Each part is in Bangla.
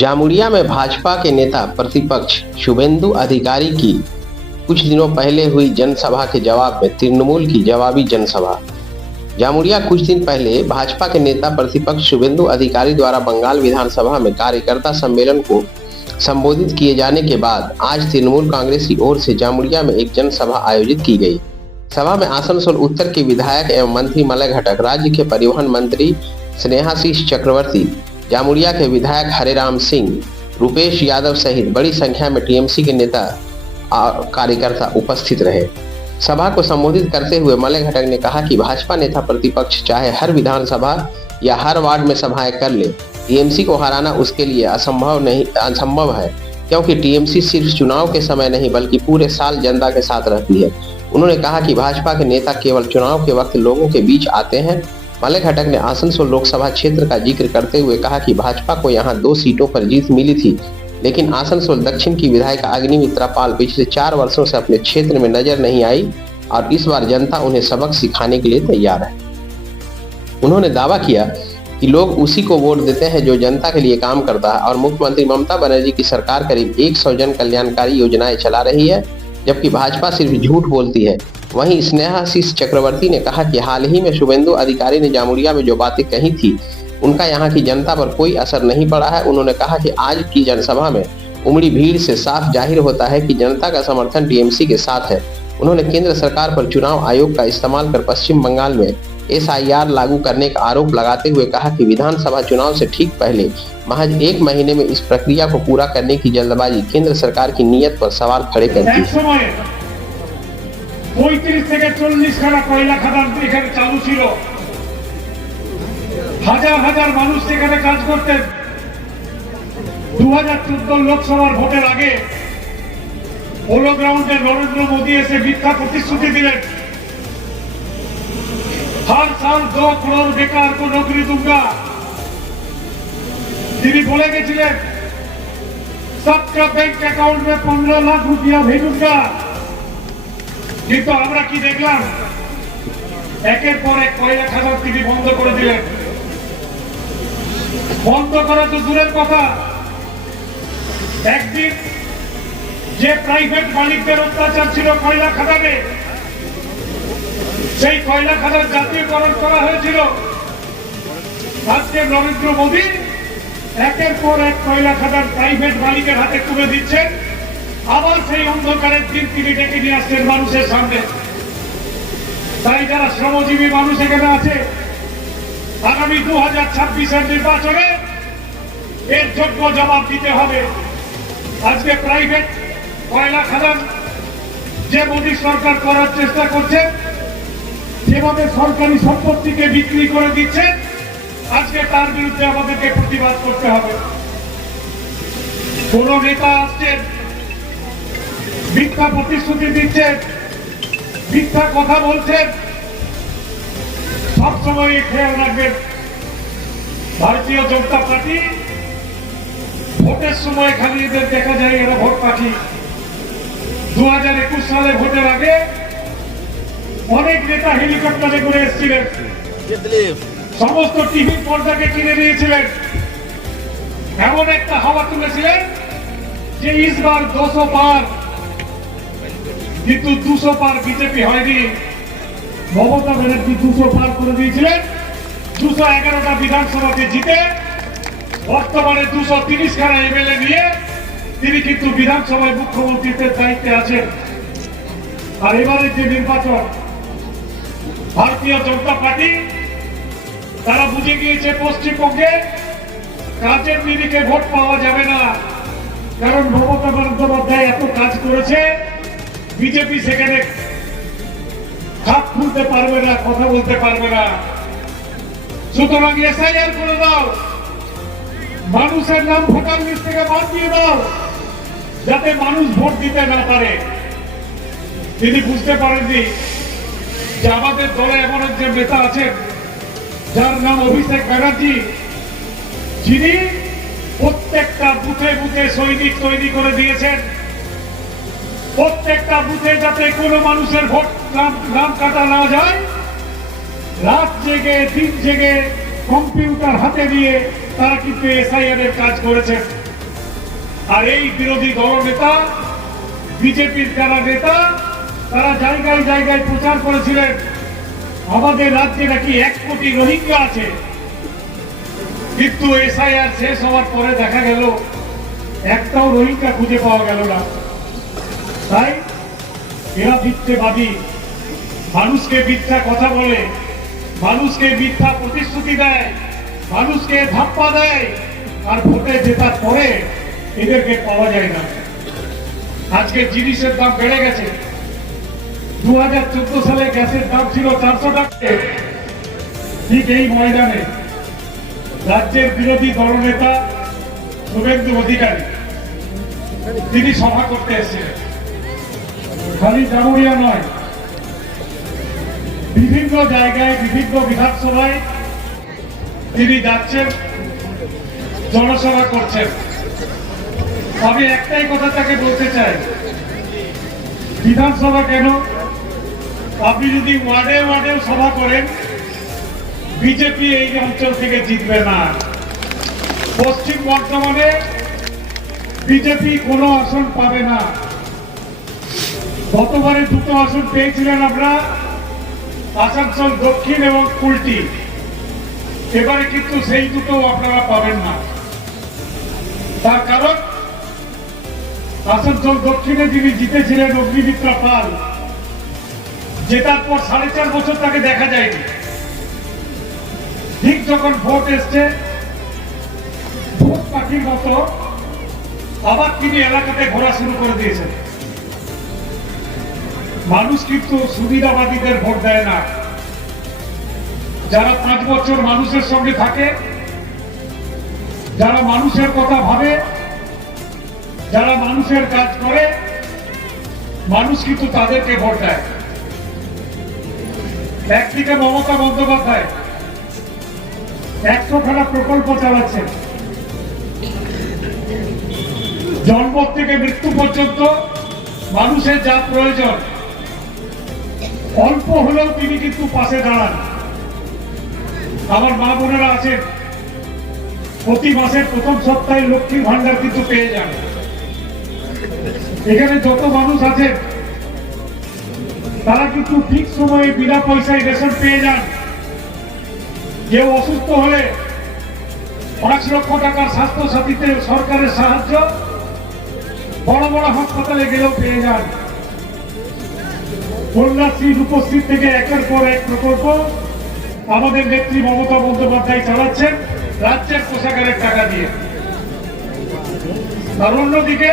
जामुड़िया में भाजपा के नेता प्रतिपक्ष शुभेंदु अधिकारी की कुछ दिनों पहले हुई जनसभा के जवाब में तृणमूल की जवाबी जनसभा। जामुड़िया कुछ दिन पहले भाजपा के नेता प्रतिपक्ष शुभेंदु अधिकारी द्वारा बंगाल विधानसभा में कार्यकर्ता सम्मेलन को संबोधित किए जाने के बाद आज तृणमूल कांग्रेस की ओर से जामुड़िया में एक जनसभा आयोजित की गई। सभा में आसनसोल उत्तर के विधायक एवं मंत्री मलय घटक, राज्य के परिवहन मंत्री स्नेहाशीष चक्रवर्ती, जामुड़िया के विधायक हरेराम सिंह, रूपेश यादव सहित बड़ी संख्या में टीएमसी के नेता और कार्यकर्ता उपस्थित रहे। सभा को संबोधित करते हुए मलय घटक ने कहा कि भाजपा नेता प्रतिपक्ष चाहे हर विधानसभा या हर वार्ड में सभाएं कर ले, टीएमसी को हराना उसके लिए असंभव है, क्योंकि टीएमसी सिर्फ चुनाव के समय नहीं बल्कि पूरे साल जनता के साथ रहती है। उन्होंने कहा कि भाजपा के नेता केवल चुनाव के वक्त लोगों के बीच आते हैं। मलय घटक ने आसनसोल लोकसभा क्षेत्र का जिक्र करते हुए कहा कि भाजपा को यहां 2 सीटों पर जीत मिली थी, लेकिन आसनसोल दक्षिण की विधायक अग्निमित्रा पाल पिछले 4 वर्षों से अपने क्षेत्र में नजर नहीं आई और इस बार जनता उन्हें सबक सिखाने के लिए तैयार है। उन्होंने दावा किया कि लोग उसी को वोट देते हैं जो जनता के लिए काम करता है और मुख्यमंत्री ममता बनर्जी की सरकार करीब 100 जन कल्याणकारी योजनाएं चला रही है, जबकि भाजपा सिर्फ झूठ बोलती है। वहीं स्नेहाशीष चक्रवर्ती ने कहा कि हाल ही में शुभेंदु अधिकारी ने जामुड़िया में जो बातें कही थी उनका यहां की जनता पर कोई असर नहीं पड़ा है। उन्होंने कहा कि आज की जनसभा में उमड़ी भीड़ से साफ जाहिर होता है कि जनता का समर्थन टीएमसी के साथ है। उन्होंने केंद्र सरकार पर चुनाव आयोग का इस्तेमाल कर पश्चिम बंगाल में SIR लागू करने का आरोप लगाते हुए कहा कि विधानसभा चुनाव से ठीक पहले महज 1 महीने में इस प्रक्रिया को पूरा करने की जल्दबाजी केंद्र सरकार की नीयत पर सवाल खड़े करती है। 35 থেকে 40 খানা কয়লা খাদান এখানে চালু ছিল, হাজার হাজার মানুষ সেখানে কাজ করতেন। 2014 লোকসভার ভোটের আগে পোলো গ্রাউন্ডে নরেন্দ্র মোদী এসে মিথ্যা প্রতিশ্রুতি দিলেন, हर साल 2 करोड़ बेकार को नौकरी दूंगा। তিনি বলে গেছিলেন सबका बैंक अकाउंट में 15 लाख रुपया भेजूंगा, কিন্তু আমরা কি দেখলাম একের পর এক কয়লা খাদান তিনি বন্ধ করে দিলেন। বন্ধ করা তো দূরের কথা, একদিন যে প্রাইভেট মালিকদের অত্যাচার ছিল কয়লা খাদানে, সেই কয়লা খাদান জাতীয়করণ করা হয়েছিল। আজকে নরেন্দ্র মোদী একের পর এক কয়লা খাদান প্রাইভেট মালিকের হাতে তুলে দিচ্ছেন, আবার সেই অন্ধকারের দিন তিনি ডেকে নিয়ে আসছেন মানুষের সামনে। তাই যারা শ্রমজীবী মানুষ এখানে আছে, আগামী 2026-এর নির্বাচনে এর যোগ্য জবাব দিতে হবে। আজকে প্রাইভেট কয়লা খাদান যে মোদী সরকার করার চেষ্টা করছে, যেভাবে সরকারি সম্পত্তিকে বিক্রি করে দিচ্ছে, আজকে তার বিরুদ্ধে আমাদেরকে প্রতিবাদ করতে হবে। কোন নেতা আসছেন মিথ্যা প্রতিশ্রুতি দিচ্ছেন, মিথ্যা কথা বলছেন, সবসময় খেয়াল রাখবেন ভারতীয় জনতা পার্টি ভোটের সময় খালি এদের দেখা যায় এরা ভোট পাখি। 2021 সালে ভোটের আগে অনেক নেতা হেলিকপ্টারে করে এসেছিলেন, সমস্ত টিভি পর্দাকে কিনে নিয়েছিলেন, এমন একটা হাওয়া তুলেছিলেন যে इस बार 200 पार, কিন্তু 200 পার বিজেপি হয়নি। মমতা ব্যানার্জি 200 পার করে দিয়েছিলেন, 211টা বিধানসভাকে জিতে বর্তমানে 230 খানা এমএলএ নিয়ে তিনি কিন্তু বিধানসভায় মুখ্যমন্ত্রীর দায়িত্বে আছেন। আর এবারে যে নির্বাচন, ভারতীয় জনতা পার্টি তারা বুঝে গিয়েছে পশ্চিমবঙ্গে কাজের নিরিখে ভোট পাওয়া যাবে না, কারণ মমতা বন্দ্যোপাধ্যায় এত কাজ করেছে, বিজেপি সেখানে খাপ খুলতে পারবে না, কথা বলতে পারবে না। সুতরাং SIR করে দাও, মানুষের নাম ভোটার লিস্ট থেকে বাদ দিয়ে দাও, যাতে মানুষ ভোট দিতে না পারে। তিনি বুঝতে পারেননি যে আমাদের দলে এমন একজন নেতা আছেন যার নাম অভিষেক ব্যানার্জি, যিনি প্রত্যেকটা বুথে বুথে সৈনিক তৈরি করে দিয়েছেন। প্রত্যেকটা বুথে যাতে কোনো মানুষের ভোট নাম কাটা না যায়, রাত জেগে দিন জেগে কম্পিউটার হাতে নিয়ে তারা কিন্তু SIR এর কাজ করেছেন। আর এই বিরোধী দলনেতা বিজেপির যারা নেতা তারা জায়গায় জায়গায় প্রচার করেছিলেন আমাদের রাজ্যে নাকি 1 কোটি রোহিঙ্গা আছে, কিন্তু এসআইআর শেষ হওয়ার পরে দেখা গেল একটাও রোহিঙ্গা খুঁজে পাওয়া গেল না। তাই এরা মিথ্যেবাদী, মানুষকে মিথ্যা কথা বলে, মানুষকে মিথ্যা প্রতিশ্রুতি দেয়, মানুষকে ধাপ্পা দেয়, আর ভোটে জেতার পরে এদেরকে পাওয়া যায় না। আজকে জিনিসের দাম বেড়ে গেছে। 2014 সালে গ্যাসের দাম ছিল 400 টাকা। ঠিক এই ময়দানে রাজ্যের বিরোধী দলনেতা শুভেন্দু অধিকারী তিনি সভা করতে এসেছিলেন। খালি জামুরিয়া নয়, বিভিন্ন জায়গায় বিভিন্ন বিধানসভায় তিনি যাচ্ছেন, জনসভা করছেন। আমি একটাই কথা তাকে বলতে চাই, বিধানসভা কেন, আপনি যদি ওয়ার্ডে ওয়ার্ডে সভা করেন বিজেপি এই অঞ্চল থেকে জিতবে না। পশ্চিম বর্ধমানে বিজেপি কোনো আসন পাবে না। গতবারে 2টো আসন পেয়েছিলেন আমরা, আসানসোল দক্ষিণ এবং কুলটি। এবারে কিন্তু সেই দুটো আপনারা পাবেন না। তার কারণ আসানসোল দক্ষিণে যিনি জিতেছিলেন অগ্নিমিত্রা পাল, জেতার পর 4.5 বছর তাকে দেখা যায়নি। ঠিক যখন ভোট এসছে, ভোট পাখির মতো আবার তিনি এলাকাতে ঘোরা শুরু করে দিয়েছেন। মানুষ কিন্তু সুবিধাবাদীদের ভোট দেয় না। যারা 5 বছর মানুষের সঙ্গে থাকে, যারা মানুষের কথা ভাবে, যারা মানুষের কাজ করে, মানুষ কিন্তু তাদেরকে ভোট দেয়। একদিকে মমতা বন্দ্যোপাধ্যায় 100খানা প্রকল্প চালাচ্ছেন, জন্ম থেকে মৃত্যু পর্যন্ত মানুষের যা প্রয়োজন অল্প হলেও তিনি কিন্তু পাশে দাঁড়ান। আমার মা বোনেরা আছেন, প্রতি মাসের প্রথম সপ্তাহে লক্ষ্মীর ভান্ডার কিন্তু পেয়ে যান। এখানে যত মানুষ আছেন তারা কিন্তু ঠিক সময়ে বিনা পয়সায় রেশন পেয়ে যান। কেউ অসুস্থ হলে 5 লক্ষ টাকার স্বাস্থ্য সাথীতে সরকারের সাহায্য বড় বড় হাসপাতালে গেলেও পেয়ে যান। কন্যাশ্রী রূপশ্রী থেকে একের পর এক প্রকল্প আমাদের নেত্রী মমতা বন্দ্যোপাধ্যায় চালাচ্ছেন রাজ্যের কোষাগারের টাকা দিয়ে। আর অন্যদিকে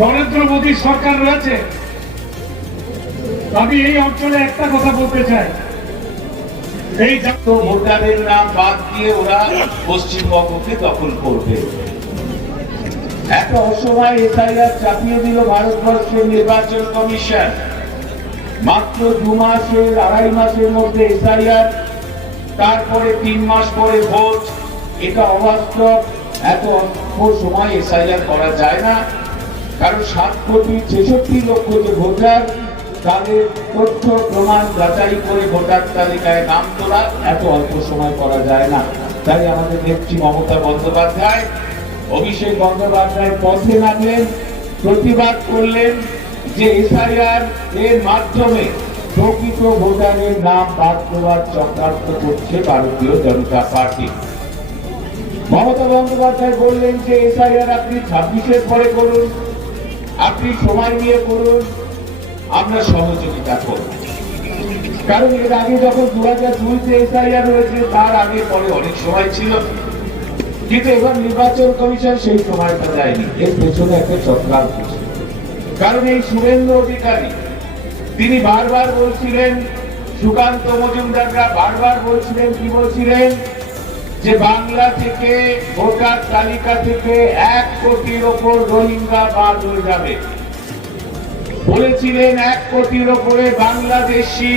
নরেন্দ্র মোদীর সরকার রয়েছে। আমি এই অঞ্চলে একটা কথা বলতে চাই, এই ভোটারের নাম বাদ দিয়ে ওরা পশ্চিমবঙ্গকে দখল করবে। এত অসময় এসআইআর চাপিয়ে দিল ভারতবর্ষের নির্বাচন কমিশন। মাত্র 2 মাসের 2.5 মাসের মধ্যে এসআইআর, তারপরে 3 মাস পরে ভোট। এটা অবাস্তব। এত অল্প সময় এসআইআর করা যায় না, কারণ 7,66,00,000 যে ভোটার, তাদের তথ্য প্রমাণ যাচাই করে ভোটার তালিকায় নাম তোলা এত অল্প সময় করা যায় না। তাই আমাদের নেত্রী মমতা বন্দ্যোপাধ্যায়, অভিষেক বন্দ্যোপাধ্যায় পথে নামলেন, প্রতিবাদ করলেন যে এসআইআর এর মাধ্যমে প্রকৃত ভোটারের নাম বাদ দেওয়ার চক্রান্ত করছে ভারতীয় জনতা পার্টি। মমতা বন্দ্যোপাধ্যায় বললেন যে এসআইআর আপনি 26-এর পরে করুন, আপনি সময় নিয়ে করুন, আমরা সহযোগিতা করব। কারণ এর আগে যখন 2002-তে এসআইআর হয়েছে, তার আগে পরে অনেক সময় ছিল, কিন্তু এবার নির্বাচন কমিশন সেই সময়টা দেয়নি। এর পেছনে একটা চক্রান্ত ছিল। কারণ এই শুভেন্দু অধিকারী তিনি বারবার বলছিলেন, সুকান্ত মজুমদাররা বারবার বলছিলেন, কি বলছিলেন, যে বাংলা থেকে ভোটার তালিকা থেকে 1 কোটির ওপর রোহিঙ্গা বাদ হয়ে যাবে। বলেছিলেন 1 কোটির ওপরে বাংলাদেশি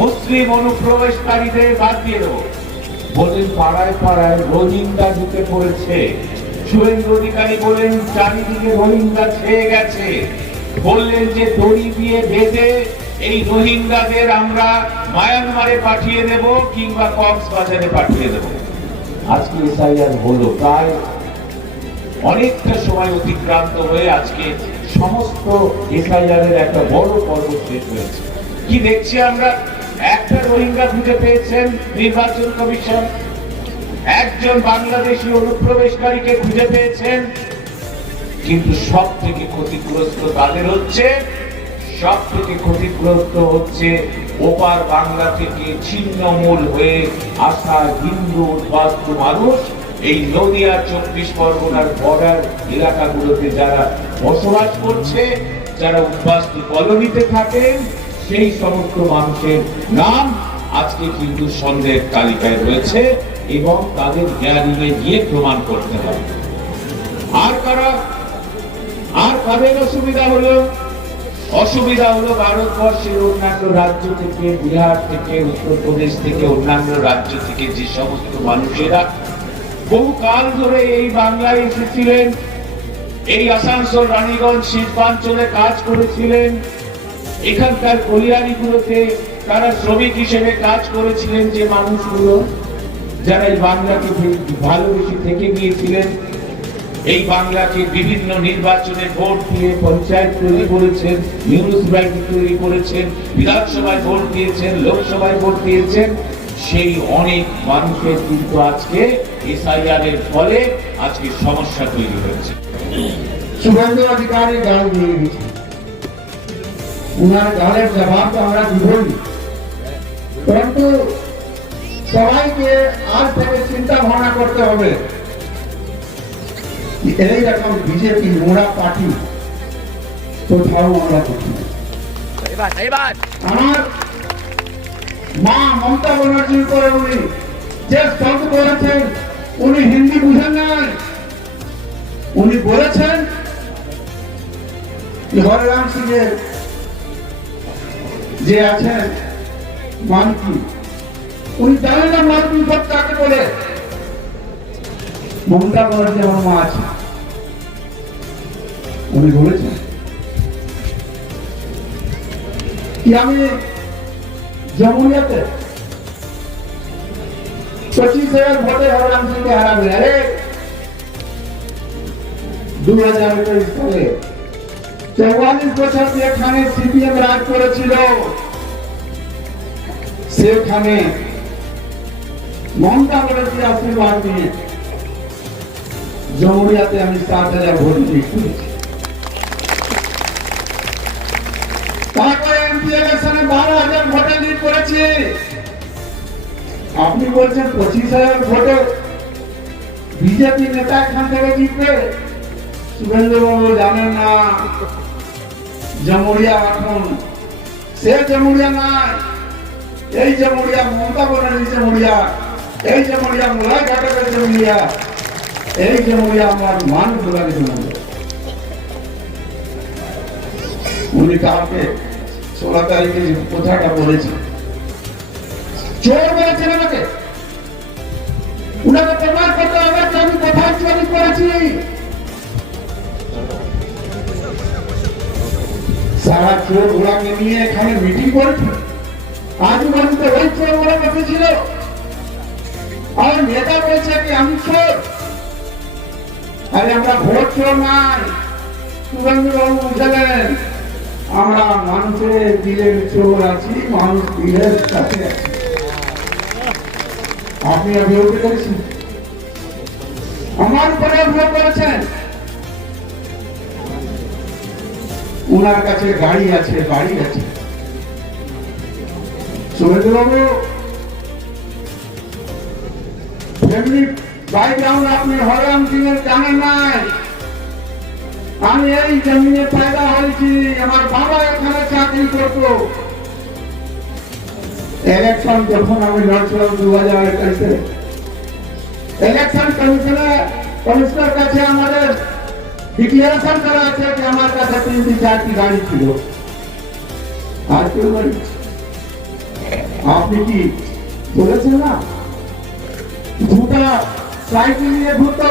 মুসলিম অনুপ্রবেশকারীদের বাদ দিয়ে দেবো। বলেন পাড়ায় পাড়ায় রোহিঙ্গা ঢুকে পড়েছে। শুভেন্দু অধিকারী বলেন চারিদিকে রোহিঙ্গা ছেয়ে গেছে। বললেন যে দড়ি দিয়ে বেঁধে এই রোহিঙ্গাদের আমরা মায়ানমারে পাঠিয়ে দেব কিংবা কক্সবাজারে পাঠিয়ে দেব। আজকে এসআইআর হলো, প্রায় অনেকটা সময় অতিক্রান্ত হয়ে আজকে সমস্ত এসআইআর এর একটা বড় পর্ব শেষ হয়েছে। কি দেখছি আমরা? একটা রোহিঙ্গা খুঁজে পেয়েছেন নির্বাচন কমিশন, একজন বাংলাদেশি অনুপ্রবেশকারীকে খুঁজে পেয়েছেন, কিন্তু সব থেকে ক্ষতিগ্রস্ত তাদের হচ্ছে, সব থেকে ক্ষতিগ্রস্ত হচ্ছে ওপার বাংলা থেকে ছিন্নমূল হয়ে আসা হিন্দু উদ্বাস্তু মানুষ। এই নদিয়া 24 পরগনার বর্ডার এলাকাগুলোতে যারা বসবাস করছে, যারা উদ্বাস্তু কলোনিতে থাকেন, সেই সমস্ত মানুষের নাম আজকে কিন্তু সন্দেহের তালিকায় রয়েছে এবং তাদের হিয়ারিংয়ে গিয়ে প্রমাণ করতে হবে। আর কাদের অসুবিধা হলো? অসুবিধা হলো ভারতবর্ষের অন্যান্য রাজ্য থেকে, বিহার থেকে, উত্তরপ্রদেশ থেকে, অন্যান্য রাজ্য থেকে যে সমস্ত মানুষেরা বহু কাল ধরে এই বাংলায় এসেছিলেন, এই আসানসোল, রানীগঞ্জ, শিল্পাঞ্চলে কাজ করেছিলেন, এখানকার কলিয়ারিগুলোতে তারা শ্রমিক হিসেবে কাজ করেছিলেন, যে মানুষগুলো যারা এই বাংলাকে ভালোবেসে থেকে গিয়েছিলেন, এই বাংলাকে বিভিন্ন নির্বাচনে ভোট দিয়ে পঞ্চায়েত তৈরি করেছেন, মিউনিসিপ্যালিটি তৈরি করেছেন, বিধানসভায় ভোট দিয়েছেন, লোকসভায় ভোট দিয়েছেন, সেই অনেক মানুষের কিন্তু আজকে এসআইআর এর ফলে আজকে সমস্যা তৈরি হয়েছে। শুভেন্দু অধিকারী গাল দিয়ে গেছে, উনার গালের জবাব তো আমরা দিবই, পরন্তু সবাইকে আজ থেকে চিন্তা ভাবনা করতে হবে। এই রকম বিজেপি মোড়া পার্টি কোথাও আমরা দেখি। আমার মা মমতা ব্যানার্জির করে উনি যে শব্দ বলেছেন, উনি হিন্দি বুঝেন নাই। উনি বলেছেন হরিরাম সিং এর যে আছেন মানকি, উনি জানেন না মানকি সব কাকে বলে। মমতা ব্যানার্জি আমার মা আছে, উনি বলেছেন কি আমি জমুরিয়াতে 25,000 ভোটে হরিরাম সিংকে হারাবে। আরে 2023 সালে 44 বছর যেখানে সিপিএম রাজ করেছিল, সেখানে মমতা ব্যানার্জি আশীর্বাদ নিয়ে জমুরিয়াতে আমি 7,000 ভোট জিত করেছি। তারপরে এমপি ইলেকশনে 12,000 ভোটে লিড করেছি। আপনি বলছেন 25,000 ভোটে বিজেপি নেতা এখান থেকে জিতবে? শুভেন্দু বাবু জানেন না, জমুরিয়া এখন সে জমুরিয়া নাই। এই জমুরিয়া মমতা ব্যানার্জি জমুরিয়া, এই জমুরিয়া মোলাই ঘাটের জমুরিয়া, এই জমুরিয়া আমার মান গুলাকে জমুরিয়া। উনি কালকে 16 তারিখে কথাটা বলেছেন, চোর বলেছেন আমাকে। উনাকে প্রমাণ করতে হবে যে আমি কোথায় চুরি করেছি। সারা চোর গুলাকে নিয়ে এখানে মিটিং করেছে, আজুবাজুতে ওই চোর গুলা বসেছিল, আর নেতা বলেছে কি আমি চোর। আরে আমরা ভোট চোর নাই, শুভেন্দু বাবু বুঝলেন, আমরা মানুষের দিলের চোর আছি, মানুষ দিলের কাছে আছি। আপনি অভিযোগ করেছেন, আমার উপরে অভিযোগ করেছেন। উনার কাছে গাড়ি আছে, বাড়ি আছে। শুভেন্দু বাবু ফ্যামিলি ব্যাকগ্রাউন্ড আপনি হরিরাম সিং এর জানেন নাই। আমি এই জমিনে পয়দা হয়েছি, আমার বাবা এখানে চাকরি করতো। ইলেকশন যখন আমি লড়ছিলাম 2021-এ, ইলেকশন কমিশনের কাছে আমাদের ডিক্লারেশন করা আছে যে আমার কাছে 3-4টি গাড়ি ছিল। আর কেউ গাড়ি, আপনি কি বলেছেন না 2টা সাইকেল নিয়ে ঘুরতো?